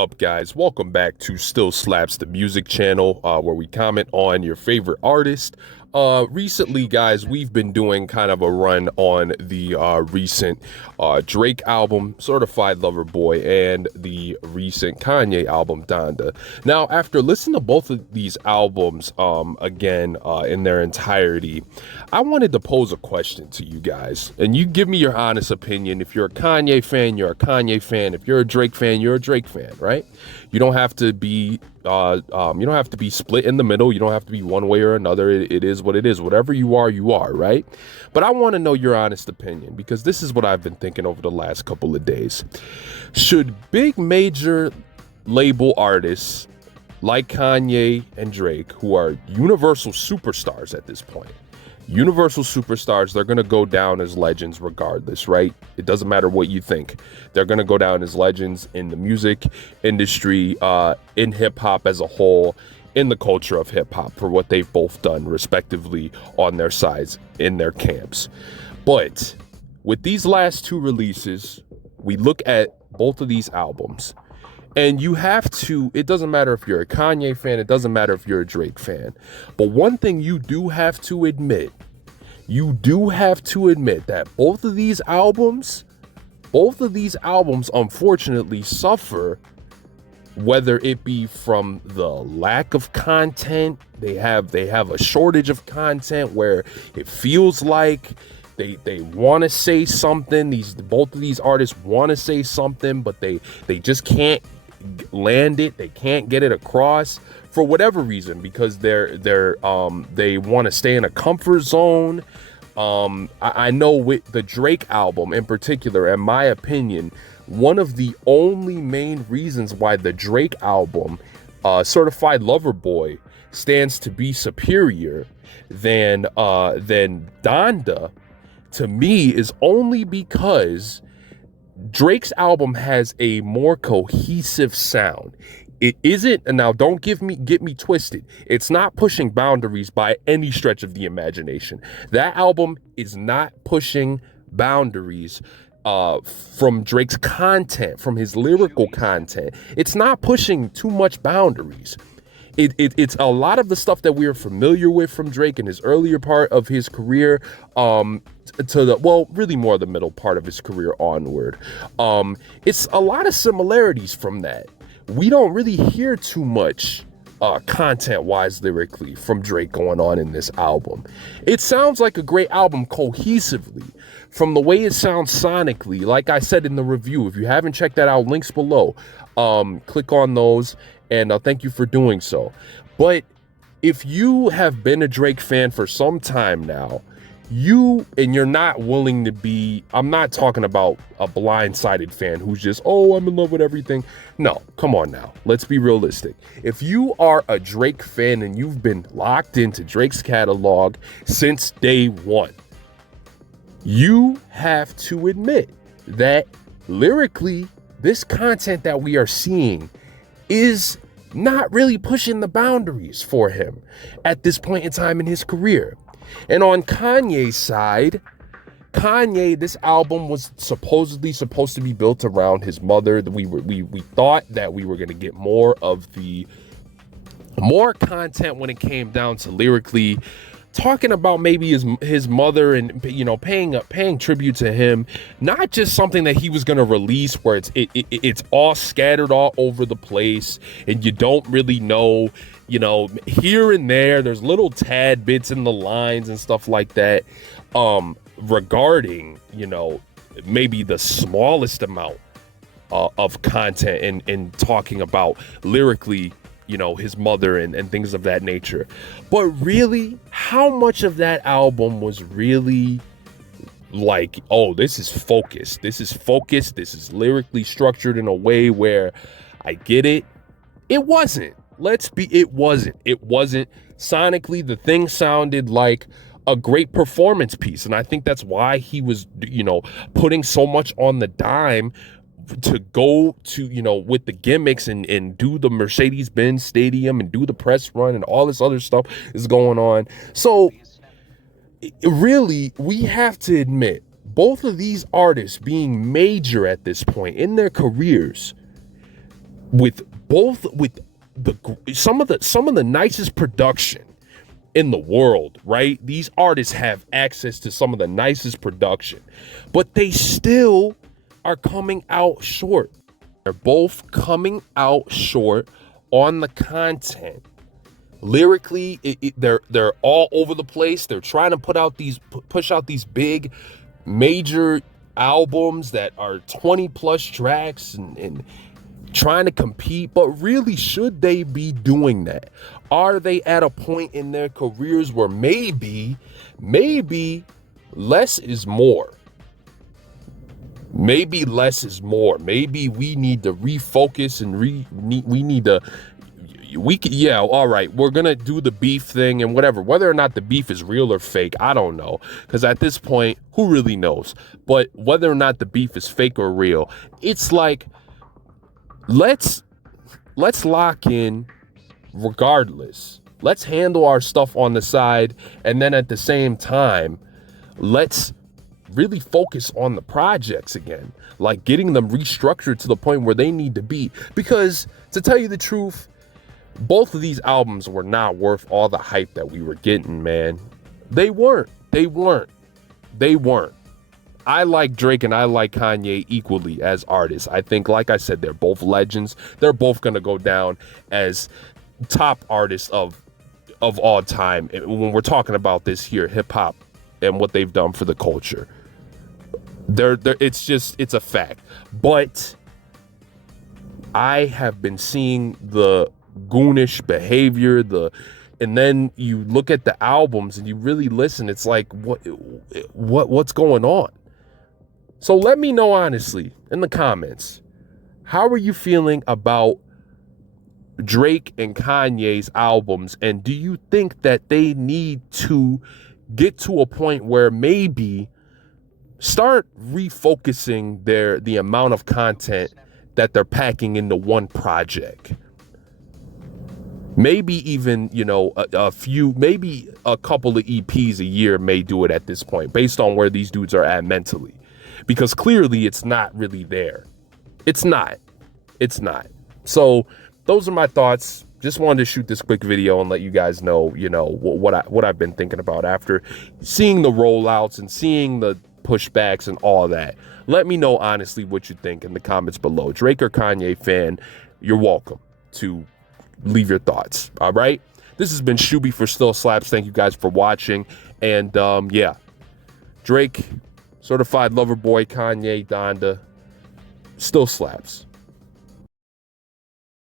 up, guys? Welcome back to Still Slaps the Music channel, where we comment on your favorite artist. Recently, guys, we've been doing kind of a run on the recent Drake album, Certified Lover Boy, and the recent Kanye album, Donda. Now, after listening to both of these albums again in their entirety, I wanted to pose a question to you guys, and you give me your honest opinion. If you're a Kanye fan, you're a Kanye fan. If you're a Drake fan, you're a Drake fan, right? You don't have to be you don't have to be split in the middle. You don't have to be one way or another. It is what it is. Whatever you are, right? But I want to know your honest opinion, because this is what I've been thinking over the last couple of days. Should big major label artists like Kanye and Drake, who are universal superstars at this point, universal superstars, they're going to go down as legends regardless, right? It doesn't matter what you think. They're going to go down as legends in the music industry, in hip hop as a whole, in the culture of hip hop, for what they've both done respectively on their sides in their camps. But with these last two releases, we look at both of these albums, and you have to, it doesn't matter if you're a Kanye fan, it doesn't matter if you're a Drake fan, but one thing you do have to admit that both of these albums unfortunately suffer, whether it be from the lack of content. They have a shortage of content where it feels like they want to say something. Both of these artists want to say something, but they just can't land it. They can't get it across for whatever reason, because they want to stay in a comfort zone. I know with the Drake album in particular, in my opinion, one of the only main reasons why the Drake album, Certified Lover Boy, stands to be superior than Donda, to me, is only because Drake's album has a more cohesive sound. It isn't, and now don't get me twisted, it's not pushing boundaries by any stretch of the imagination. That album is not pushing boundaries from Drake's content, from his lyrical content. It's not pushing too much boundaries. It's a lot of the stuff that we are familiar with from Drake in his earlier part of his career, to the, well, really more the middle part of his career onward. It's a lot of similarities from that. We don't really hear too much content-wise lyrically from Drake going on in this album. It sounds like a great album cohesively, from the way it sounds sonically. Like I said in the review, if you haven't checked that out, links below. Click on those, and thank you for doing so. But if you have been a Drake fan for some time now, you're not willing to be, I'm not talking about a blindsided fan who's just, oh, I'm in love with everything. No, come on now. Let's be realistic. If you are a Drake fan and you've been locked into Drake's catalog since day one, you have to admit that lyrically, this content that we are seeing is not really pushing the boundaries for him at this point in time in his career. And on Kanye's side, this album was supposedly supposed to be built around his mother. We thought that we were going to get more content when it came down to lyrically talking about maybe his mother, and paying tribute to him, not just something that he was going to release where it's all scattered all over the place and you don't really know, here and there's little tad bits in the lines and stuff like that, regarding maybe the smallest amount of content and talking about lyrically his mother and things of that nature. But really, how much of that album was really like, oh, this is focused, this is lyrically structured in a way where I get it? It wasn't. It wasn't. Sonically, the thing sounded like a great performance piece, and I think that's why he was, putting so much on the dime to go to, with the gimmicks and do the Mercedes-Benz Stadium and do the press run and all this other stuff is going on. So really, we have to admit, both of these artists being major at this point in their careers, with the some of the nicest production in the world, right? These artists have access to some of the nicest production, but they still are coming out short. They're both coming out short on the content. Lyrically, they're all over the place. They're trying to push out these big major albums that are 20 plus tracks and trying to compete, but really, should they be doing that? Are they at a point in their careers where maybe less is more? Maybe less is more. Maybe we need to refocus and yeah, all right, we're gonna do the beef thing and whatever. Whether or not the beef is real or fake, I don't know, because at this point, who really knows? But whether or not the beef is fake or real, it's like, let's lock in regardless. Let's handle our stuff on the side, and then at the same time, let's really focus on the projects again, like getting them restructured to the point where they need to be. Because to tell you the truth, both of these albums were not worth all the hype that we were getting, man. They weren't. I like Drake and I like Kanye equally as artists. I think, like I said, they're both legends. They're both going to go down as top artists of all time when we're talking about this here, hip hop, and what they've done for the culture. It's a fact. But I have been seeing the goonish behavior, and then you look at the albums and you really listen, it's like, what's going on? So let me know honestly in the comments, how are you feeling about Drake and Kanye's albums, and do you think that they need to get to a point where maybe start refocusing the amount of content that they're packing into one project? Maybe even, maybe a couple of EPs a year may do it at this point, based on where these dudes are at mentally. Because clearly it's not really there. It's not. So those are my thoughts. Just wanted to shoot this quick video and let you guys know, what I've been thinking about after seeing the rollouts and seeing the pushbacks and all that. Let me know honestly what you think in the comments below. Drake or Kanye fan, you're welcome to leave your thoughts. All right, this has been Shuby for Still Slaps. Thank you guys for watching. And yeah, Drake, Certified Lover Boy, Kanye, Donda, still slaps.